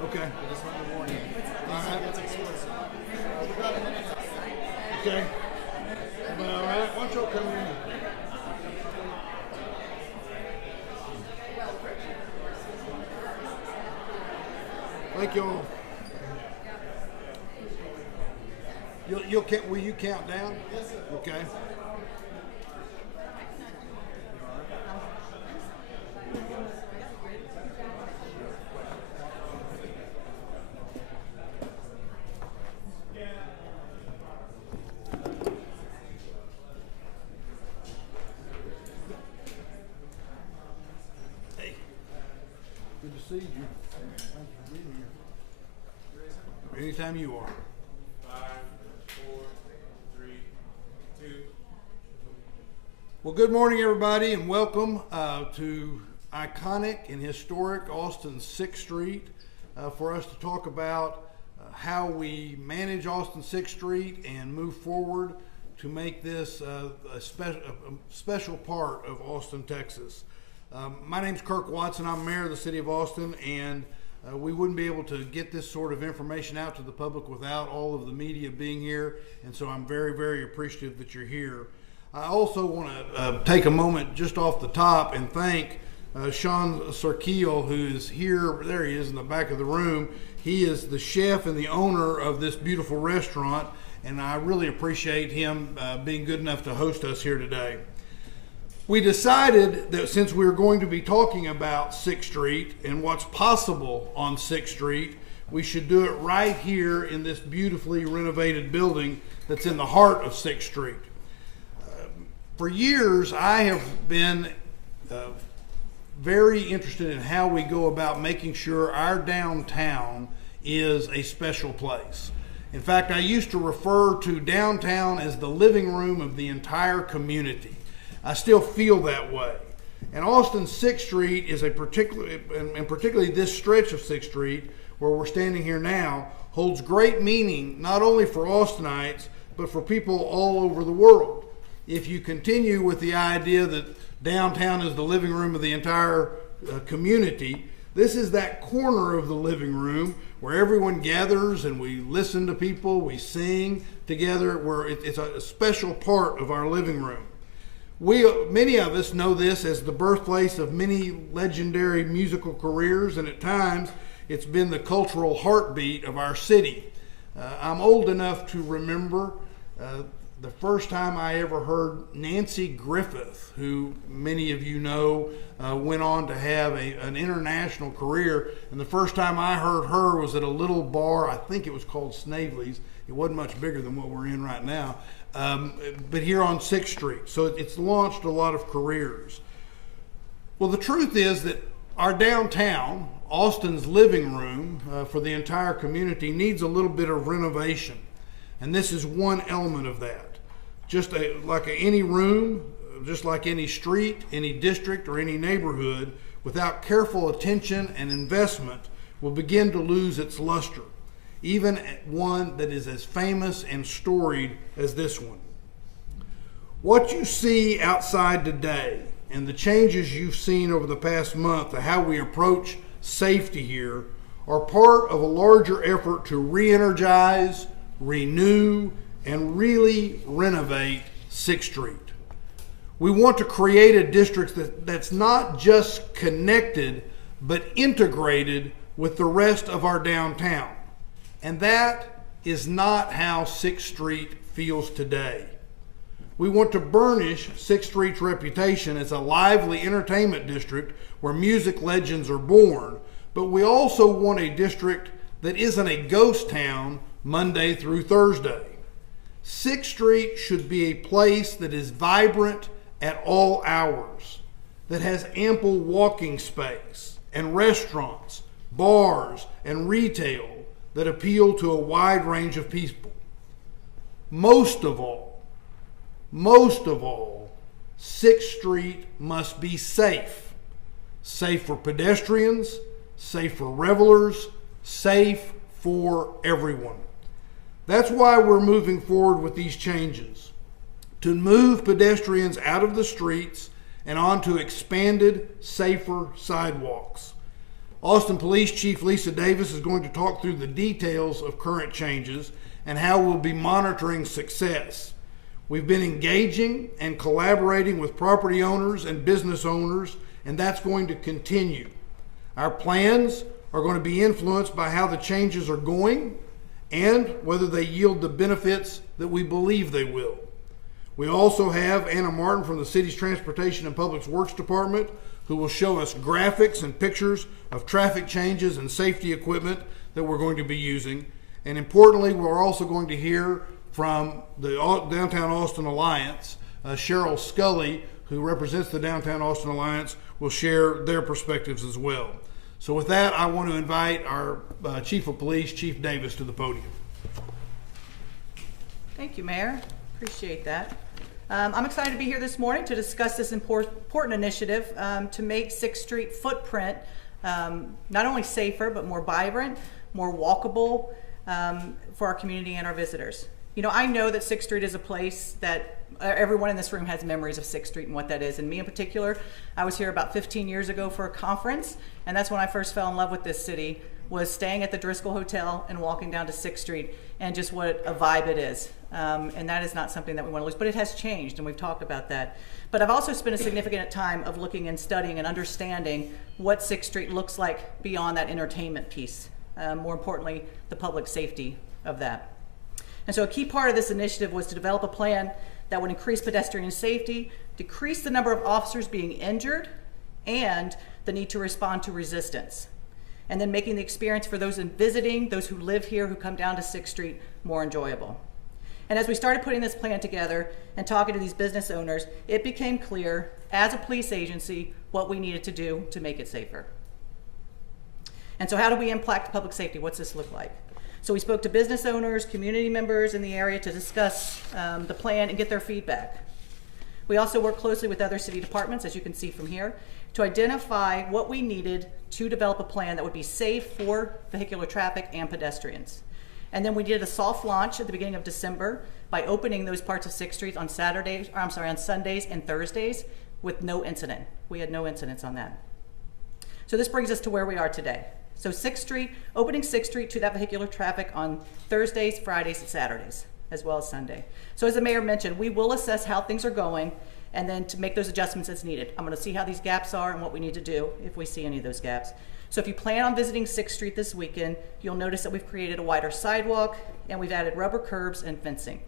Okay. I just wanted to warn you. All right. It's exclusive. Okay. Well, all right. Why don't y'all come in? Thank y'all. Will you count down? Yes, sir. Okay. Hey, good to see you. Thanks for being here. Anytime you are. 5, 4, 3, 2. Well, good morning, everybody, and welcome to iconic and historic Austin 6th Street for us to talk about how we manage Austin 6th Street and move forward to make this a special part of Austin, Texas. My name's Kirk Watson. I'm mayor of the city of Austin, and we wouldn't be able to get this sort of information out to the public without all of the media being here, and so I'm very, very appreciative that you're here. I also want to take a moment just off the top and thank Sean Sarkiel, who is here. There he is in the back of the room. He is the chef and the owner of this beautiful restaurant, and I really appreciate him being good enough to host us here today. We decided that since we were going to be talking about 6th Street and what's possible on 6th Street, we should do it right here in this beautifully renovated building that's in the heart of 6th Street. For years, I have been very interested in how we go about making sure our downtown is a special place. In fact, I used to refer to downtown as the living room of the entire community. I still feel that way. And Austin 6th Street is and particularly this stretch of 6th Street, where we're standing here now, holds great meaning not only for Austinites, but for people all over the world. If you continue with the idea that downtown is the living room of the entire community, this is that corner of the living room where everyone gathers and we listen to people, we sing together, where it's a special part of our living room. Many of us know this as the birthplace of many legendary musical careers, and at times it's been the cultural heartbeat of our city. I'm old enough to remember the first time I ever heard Nancy Griffith, who many of you know went on to have an international career, and the first time I heard her was at a little bar, I think it was called Snavely's. It wasn't much bigger than what we're in right now, but here on 6th Street. So it's launched a lot of careers. Well, the truth is that our downtown, Austin's living room for the entire community, needs a little bit of renovation, and this is one element of that. Just like any room, just like any street, any district, or any neighborhood, without careful attention and investment, will begin to lose its luster, even one that is as famous and storied as this one. What you see outside today and the changes you've seen over the past month to how we approach safety here are part of a larger effort to re-energize, renew, and really renovate 6th Street. We want to create a district that's not just connected, but integrated with the rest of our downtown. And that is not how 6th Street feels today. We want to burnish 6th Street's reputation as a lively entertainment district where music legends are born, but we also want a district that isn't a ghost town Monday through Thursday. 6th Street should be a place that is vibrant at all hours, that has ample walking space and restaurants, bars, and retail that appeal to a wide range of people. Most of all, 6th Street must be safe. Safe for pedestrians, safe for revelers, safe for everyone. That's why we're moving forward with these changes, to move pedestrians out of the streets and onto expanded, safer sidewalks. Austin Police Chief Lisa Davis is going to talk through the details of current changes and how we'll be monitoring success. We've been engaging and collaborating with property owners and business owners, and that's going to continue. Our plans are going to be influenced by how the changes are going and whether they yield the benefits that we believe they will. We also have Anna Martin from the city's Transportation and Public Works Department, who will show us graphics and pictures of traffic changes and safety equipment that we're going to be using. And importantly, we're also going to hear from the Downtown Austin Alliance. Cheryl Scully, who represents the Downtown Austin Alliance, will share their perspectives as well. So with that, I want to invite our Chief of Police, Chief Davis, to the podium. Thank you, Mayor. Appreciate that. I'm excited to be here this morning to discuss this important initiative to make 6th Street footprint not only safer, but more vibrant, more walkable for our community and our visitors. You know, I know that 6th Street is a place that everyone in this room has memories of 6th Street and what that is. And me in particular, I was here about 15 years ago for a conference, and that's when I first fell in love with this city, was staying at the Driscoll Hotel and walking down to 6th Street, and just what a vibe it is. And that is not something that we want to lose, but it has changed, and we've talked about that. But I've also spent a significant time of looking and studying and understanding what 6th Street looks like beyond that entertainment piece. More importantly, the public safety of that. And so a key part of this initiative was to develop a plan that would increase pedestrian safety, decrease the number of officers being injured, and the need to respond to resistance. And then making the experience for those visiting, those who live here, who come down to 6th Street, more enjoyable. And as we started putting this plan together and talking to these business owners, it became clear, as a police agency, what we needed to do to make it safer. And so how do we impact public safety? What's this look like? So we spoke to business owners, community members in the area to discuss the plan and get their feedback. We also worked closely with other city departments, as you can see from here, to identify what we needed to develop a plan that would be safe for vehicular traffic and pedestrians. And then we did a soft launch at the beginning of December by opening those parts of 6th Street on on Sundays and Thursdays with no incident. We had no incidents on that. So this brings us to where we are today. So 6th Street, opening 6th Street to that vehicular traffic on Thursdays, Fridays, and Saturdays, as well as Sunday. So as the mayor mentioned, we will assess how things are going and then to make those adjustments as needed. I'm gonna see how these gaps are and what we need to do if we see any of those gaps. So if you plan on visiting 6th Street this weekend, you'll notice that we've created a wider sidewalk and we've added rubber curbs and fencing.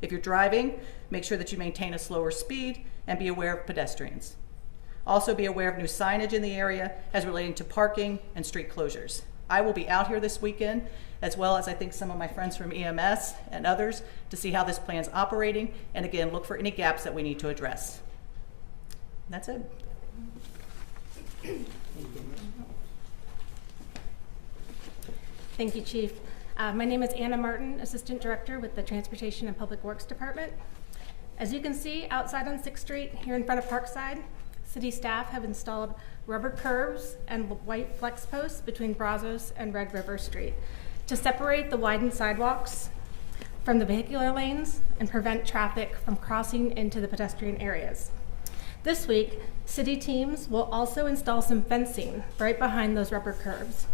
If you're driving, make sure that you maintain a slower speed and be aware of pedestrians. Also be aware of new signage in the area as relating to parking and street closures. I will be out here this weekend, as well as I think some of my friends from EMS and others, to see how this plan's operating, and again, look for any gaps that we need to address. And that's it. Thank you, Chief. My name is Anna Martin, Assistant Director with the Transportation and Public Works Department. As you can see outside on 6th Street, here in front of Parkside, city staff have installed rubber curbs and white flex posts between Brazos and Red River Street to separate the widened sidewalks from the vehicular lanes and prevent traffic from crossing into the pedestrian areas. This week, city teams will also install some fencing right behind those rubber curbs.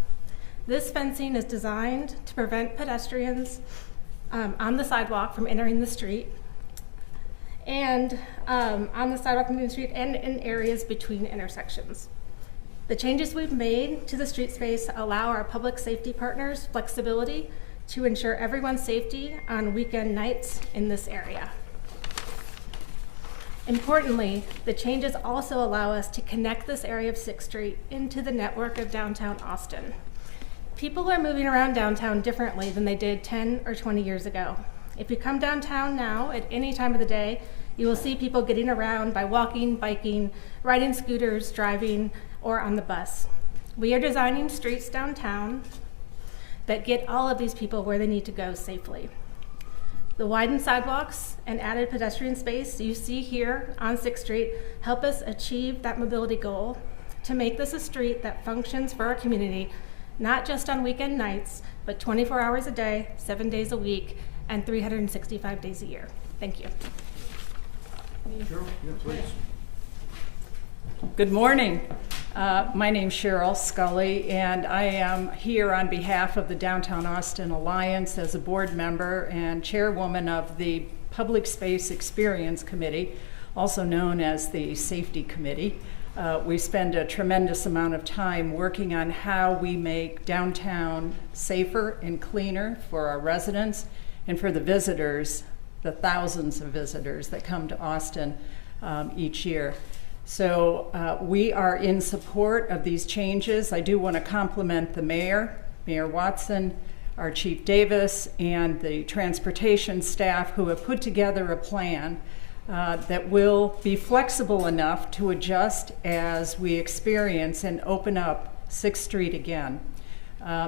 This fencing is designed to prevent pedestrians on the sidewalk from entering the street, and on the sidewalk in the street and in areas between intersections. The changes we've made to the street space allow our public safety partners flexibility to ensure everyone's safety on weekend nights in this area. Importantly, the changes also allow us to connect this area of 6th Street into the network of downtown Austin. People are moving around downtown differently than they did 10 or 20 years ago. If you come downtown now at any time of the day, you will see people getting around by walking, biking, riding scooters, driving, or on the bus. We are designing streets downtown that get all of these people where they need to go safely. The widened sidewalks and added pedestrian space you see here on 6th Street help us achieve that mobility goal to make this a street that functions for our community, not just on weekend nights, but 24 hours a day, 7 days a week, and 365 days a year. Thank you. Sure, yeah, please. Good morning. My name's Cheryl Scully, and I am here on behalf of the Downtown Austin Alliance as a board member and chairwoman of the Public Space Experience Committee, also known as the Safety Committee. We spend a tremendous amount of time working on how we make downtown safer and cleaner for our residents and for the visitors, the thousands of visitors that come to Austin each year. So we are in support of these changes. I do want to compliment the mayor, Mayor Watson, our Chief Davis, and the transportation staff who have put together a plan that will be flexible enough to adjust as we experience and open up 6th Street again.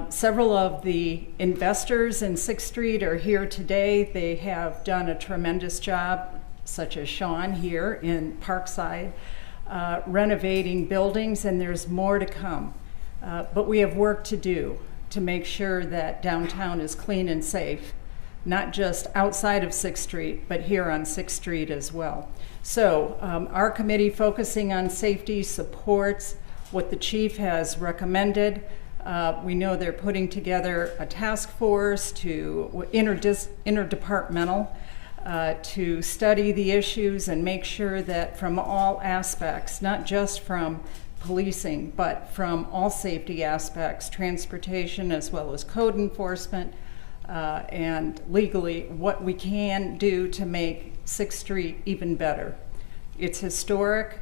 Several of the investors in 6th Street are here today. They have done a tremendous job, such as Sean here in Parkside, renovating buildings, and there's more to come. But we have work to do to make sure that downtown is clean and safe, not just outside of 6th Street, but here on 6th Street as well. So our committee focusing on safety supports what the chief has recommended. We know they're putting together a task force to interdepartmental to study the issues and make sure that from all aspects, not just from policing, but from all safety aspects, transportation as well as code enforcement, and legally what we can do to make 6th Street even better. It's historic.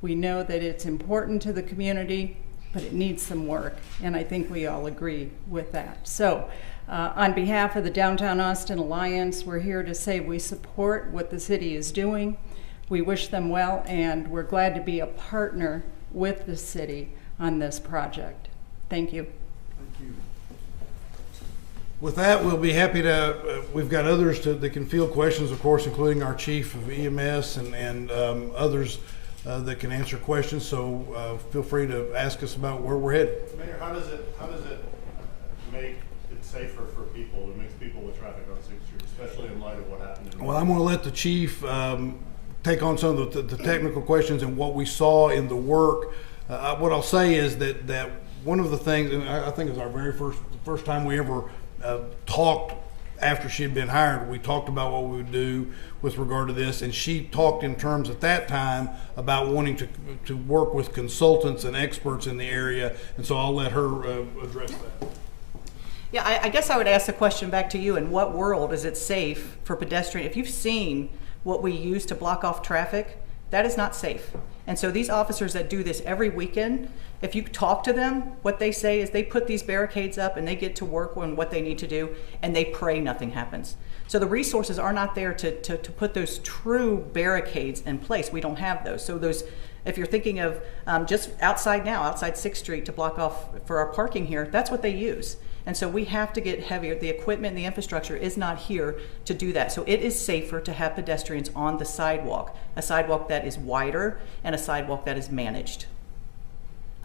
We know that it's important to the community, but it needs some work, and I think we all agree with that. So on behalf of the Downtown Austin Alliance, we're here to say we support what the city is doing. We wish them well, and we're glad to be a partner with the city on this project. Thank you. Thank you. With that, we'll be happy to, we've got others that can field questions, of course, including our chief of EMS and others that can answer questions. So feel free to ask us about where we're headed. Mayor, how does it make it safer for people? It makes people with traffic on 6th Street, especially in light of what happened in Well, I'm going to let the chief take on some of the technical questions and what we saw in the work. What I'll say is that one of the things, and I think it was our very first time we ever talked after she had been hired, we talked about what we would do with regard to this, and she talked in terms at that time about wanting to work with consultants and experts in the area, and so I'll let her address that. Yeah, I guess I would ask the question back to you. In what world is it safe for pedestrian? If you've seen what we use to block off traffic, that is not safe. And so these officers that do this every weekend, if you talk to them, what they say is they put these barricades up and they get to work on what they need to do, and they pray nothing happens. So the resources are not there to put those true barricades in place. We don't have those. So those, if you're thinking of just outside now, outside 6th Street to block off for our parking here, that's what they use. And so we have to get heavier. The equipment and the infrastructure is not here to do that. So it is safer to have pedestrians on the sidewalk, a sidewalk that is wider and a sidewalk that is managed.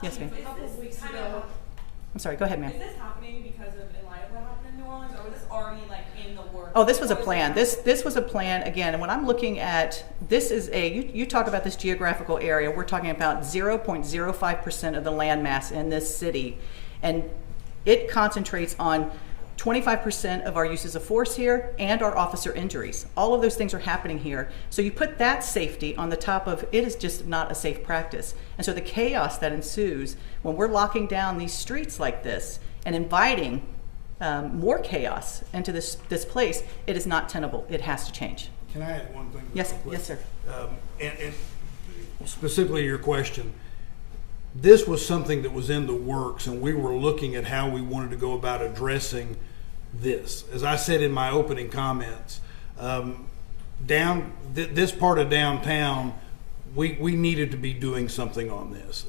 Yes, ma'am. A couple of weeks ago, I'm sorry, go ahead, ma'am. is this happening because of in light of what happened in New Orleans, or was this already like in the works? Oh, this was a plan. This was a plan again. And when I'm looking at this is you talk about this geographical area. We're talking about 0.05% of the land mass in this city, and it concentrates on 25% of our uses of force here and our officer injuries. All of those things are happening here. So you put that safety on the top of it is just not a safe practice. And so the chaos that ensues when we're locking down these streets like this and inviting more chaos into this place, it is not tenable. It has to change. Can I add one thing? Yes, yes, sir. And specifically your question, this was something that was in the works, and we were looking at how we wanted to go about addressing this. As I said in my opening comments, this part of downtown, we needed to be doing something on this.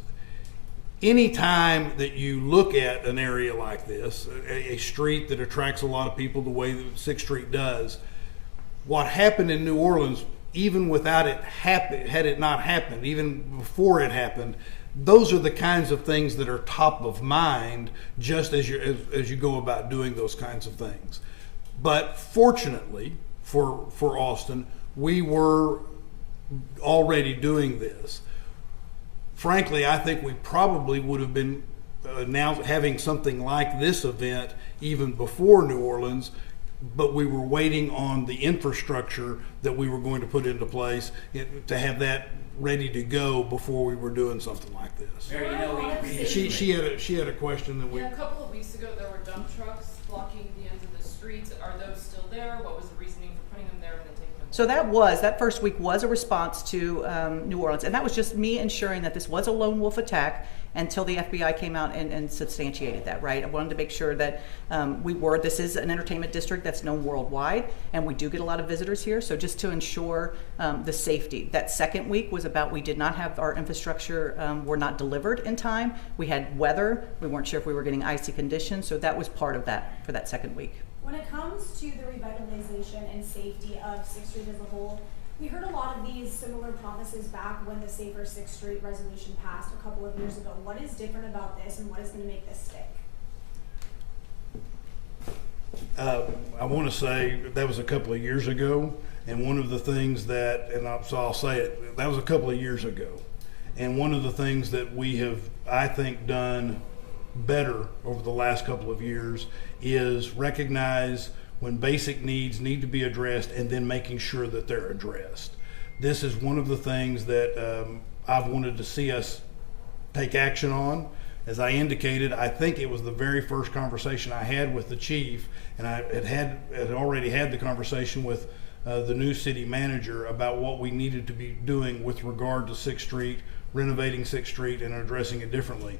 Anytime that you look at an area like this, a street that attracts a lot of people the way that 6th Street does, what happened in New Orleans, even without it happen, had it not happened, even before it happened, those are the kinds of things that are top of mind just as you go about doing those kinds of things. But fortunately for Austin, we were already doing this. frankly, I think we probably would have been now having something like this event even before New Orleans, but we were waiting on the infrastructure that we were going to put into place to have that ready to go before we were doing something like this. Mary, you know, we She had a question that we. Yeah, a couple of weeks ago, there were dump trucks blocking the ends of the streets. Are those still there? What was the reasoning for putting them there and then taking them? So that first week was a response to New Orleans, and that was just me ensuring that this was a lone wolf attack until the FBI came out and substantiated that, right? I wanted to make sure that this is an entertainment district that's known worldwide, and we do get a lot of visitors here, so just to ensure the safety. That second week was about we did not have our infrastructure, were not delivered in time. We had weather, we weren't sure if we were getting icy conditions, so that was part of that for that second week. When it comes to the revitalization and safety of 6th Street as a whole, we heard a lot of these similar promises back when the Safer 6th Street resolution passed a couple of years ago. What is different about this, and what is going to make this stick? I want to say that was a couple of years ago, and one of the things that, so I'll say it, that was a couple of years ago. And one of the things that we have, I think, done better over the last couple of years is recognize when basic needs need to be addressed and then making sure that they're addressed. This is one of the things that I've wanted to see us take action on. As I indicated, I think it was the very first conversation I had with the chief, and I had already had the conversation with the new city manager about what we needed to be doing with regard to 6th Street, renovating 6th Street and addressing it differently.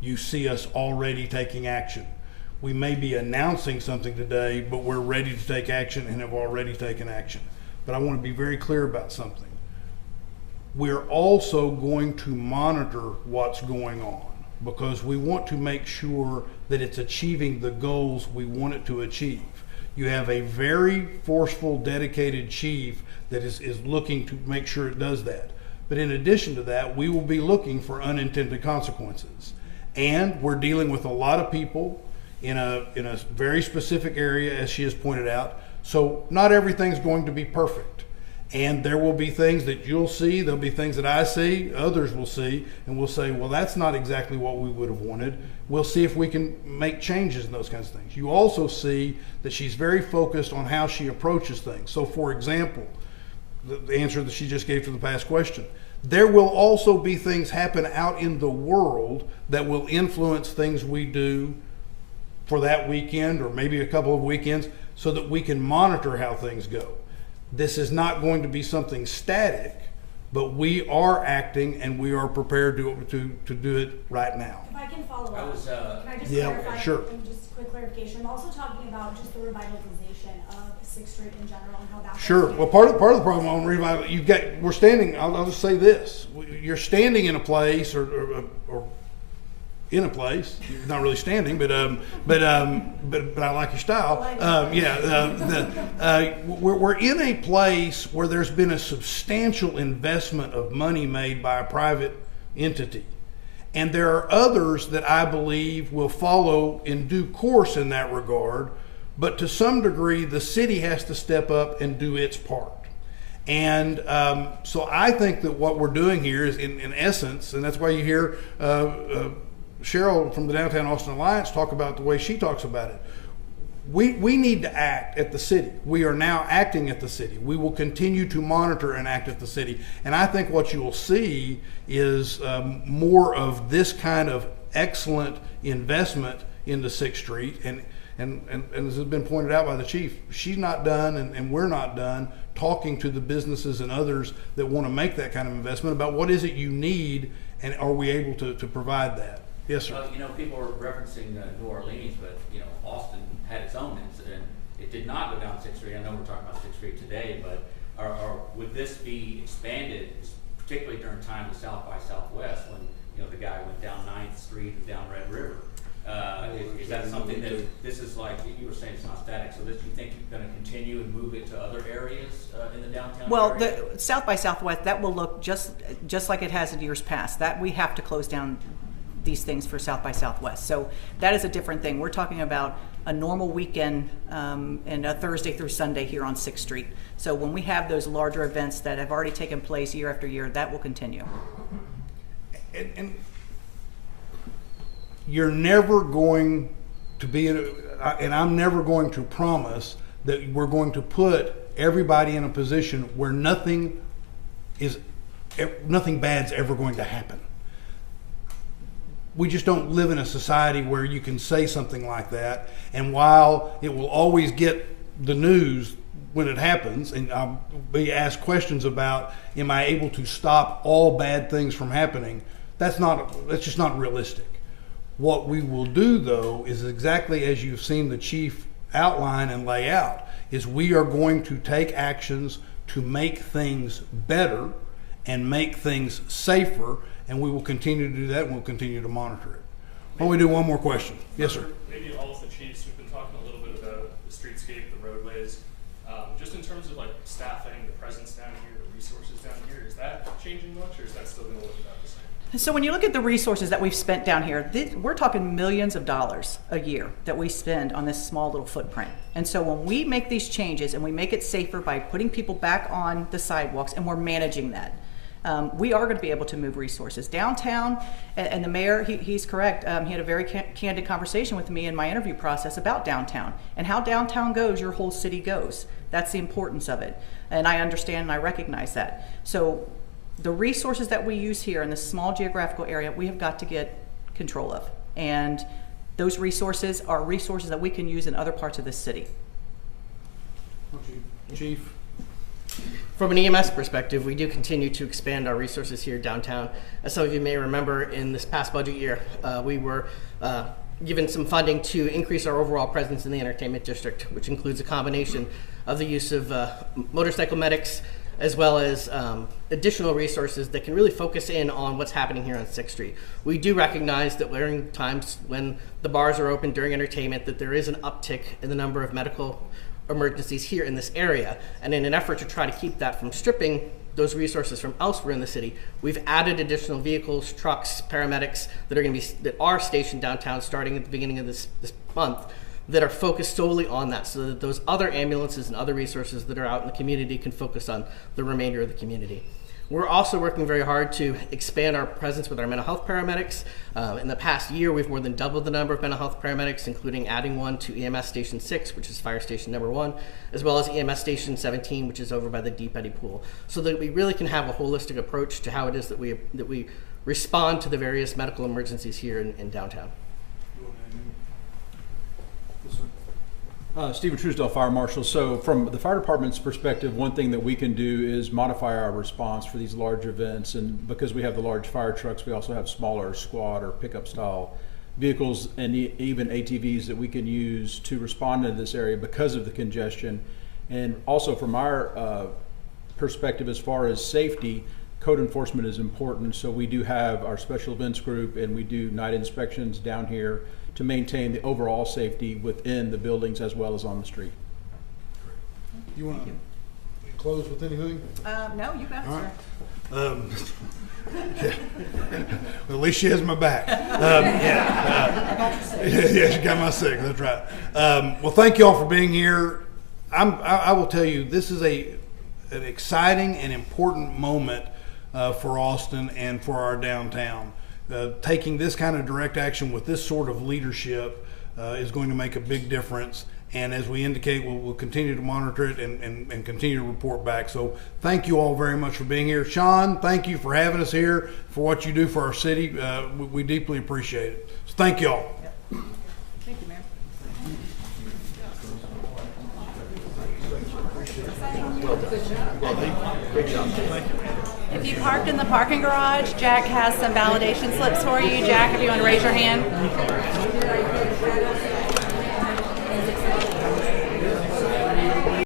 You see us already taking action. We may be announcing something today, but we're ready to take action and have already taken action. But I want to be very clear about something. We're also going to monitor what's going on because we want to make sure that it's achieving the goals we want it to achieve. You have a very forceful, dedicated chief that is looking to make sure it does that. But in addition to that, we will be looking for unintended consequences. And we're dealing with a lot of people in a very specific area, as she has pointed out. So not everything's going to be perfect. And there will be things that you'll see, there'll be things that I see, others will see, and we'll say, well, that's not exactly what we would have wanted. We'll see if we can make changes in those kinds of things. You also see that she's very focused on how she approaches things. So for example, the answer that she just gave to the past question, there will also be things happen out in the world that will influence things we do for that weekend or maybe a couple of weekends so that we can monitor how things go. This is not going to be something static, but we are acting and we are prepared to do it right now. If I can follow up, can I just yeah, clarify? sure. Just quick clarification. I'm also talking about just the revitalization of 6th Street in general and how that. Sure. Well, part of the problem on revival, we're standing. I'll just say this: you're standing in a place or in a place. You're not really standing, but I like your style. We're in a place where there's been a substantial investment of money made by a private entity. And there are others that I believe will follow in due course in that regard, but to some degree, the city has to step up and do its part. And so I think that what we're doing here is, in essence, and that's why you hear Cheryl from the Downtown Austin Alliance talk about the way she talks about it. We need to act at the city. We are now acting at the city. We will continue to monitor and act at the city. And I think what you will see is more of this kind of excellent investment into 6th Street. And as has been pointed out by the chief, she's not done and we're not done talking to the businesses and others that want to make that kind of investment about what is it you need and are we able to provide that. Yes, sir. People are referencing New Orleans, but Austin had its own incident. It did not go down 6th Street. I know we're talking about 6th Street today, but would this be expanded, particularly during time of South by Southwest when the guy went down 9th Street and down Red River? Is that something that this is like you were saying? It's not static. So this you think you're going to continue and move it to other areas in the downtown? Well, area? the South by Southwest that will look just like it has in years past. That we have to close down these things for South by Southwest. So that is a different thing. We're talking about a normal weekend and a Thursday through Sunday here on 6th Street. So when we have those larger events that have already taken place year after year, that will continue. and you're never going to be in and I'm never going to promise that we're going to put everybody in a position where nothing bad's ever going to happen. We just don't live in a society where you can say something like that, and while it will always get the news when it happens, and I'll be asked questions about, am I able to stop all bad things from happening? That's just not realistic. What we will do, though, is exactly as you've seen the chief outline and lay out, is we are going to take actions to make things better and make things safer, and we will continue to do that, and we'll continue to monitor it. Why don't we do one more question? Yes, sir. Maybe all of the chiefs, we've been talking a little bit about the streetscape, the roadways. Just in terms of like staffing, the presence down here, the resources down here, is that changing much, or is that still going to look about the same? So when you look at the resources that we've spent down here, we're talking millions of dollars a year that we spend on this small little footprint. And so when we make these changes and we make it safer by putting people back on the sidewalks, and we're managing that, we are going to be able to move resources downtown. And the mayor, he's correct. He had a very candid conversation with me in my interview process about downtown, and how downtown goes, your whole city goes. That's the importance of it, and I understand and I recognize that. So the resources that we use here in this small geographical area, we have got to get control of, and those resources are resources that we can use in other parts of this city. Chief? From an EMS perspective, we do continue to expand our resources here downtown. As some of you may remember, in this past budget year, we were given some funding to increase our overall presence in the entertainment district, which includes a combination of the use of motorcycle medics, as well as additional resources that can really focus in on what's happening here on 6th Street. We do recognize that during times when the bars are open during entertainment, that there is an uptick in the number of medical emergencies here in this area. And in an effort to try to keep that from stripping those resources from elsewhere in the city, we've added additional vehicles, trucks, paramedics that are stationed downtown starting at the beginning of this month, that are focused solely on that, so that those other ambulances and other resources that are out in the community can focus on the remainder of the community. We're also working very hard to expand our presence with our mental health paramedics. In the past year, we've more than doubled the number of mental health paramedics, including adding one to EMS Station 6, which is Fire Station number 1, as well as EMS Station 17, which is over by the Deep Eddy Pool, so that we really can have a holistic approach to how it is that we respond to the various medical emergencies here in downtown. Stephen Truesdale, Fire Marshal. So from the fire department's perspective, one thing that we can do is modify our response for these large events. And because we have the large fire trucks, we also have smaller squad or pickup style vehicles and even ATVs that we can use to respond in this area because of the congestion. And also from our perspective, as far as safety, code enforcement is important. So we do have our special events group, and we do night inspections down here to maintain the overall safety within the buildings as well as on the street. You want to close with anything? No, you got it, All sir. right. Yeah. Well, at least she has my back. Yeah, she got my sick. That's right. Well, thank you all for being here. I will tell you, this is an exciting and important moment for Austin and for our downtown. Taking this kind of direct action with this sort of leadership is going to make a big difference. And as we indicate, we'll continue to monitor it and continue to report back. So thank you all very much for being here. Sean, thank you for having us here, for what you do for our city. We deeply appreciate it. So thank you all. Thank you, Mayor. Great job. Thank you. If you parked in the parking garage, Jack has some validation slips for you. Jack, if you want to raise your hand.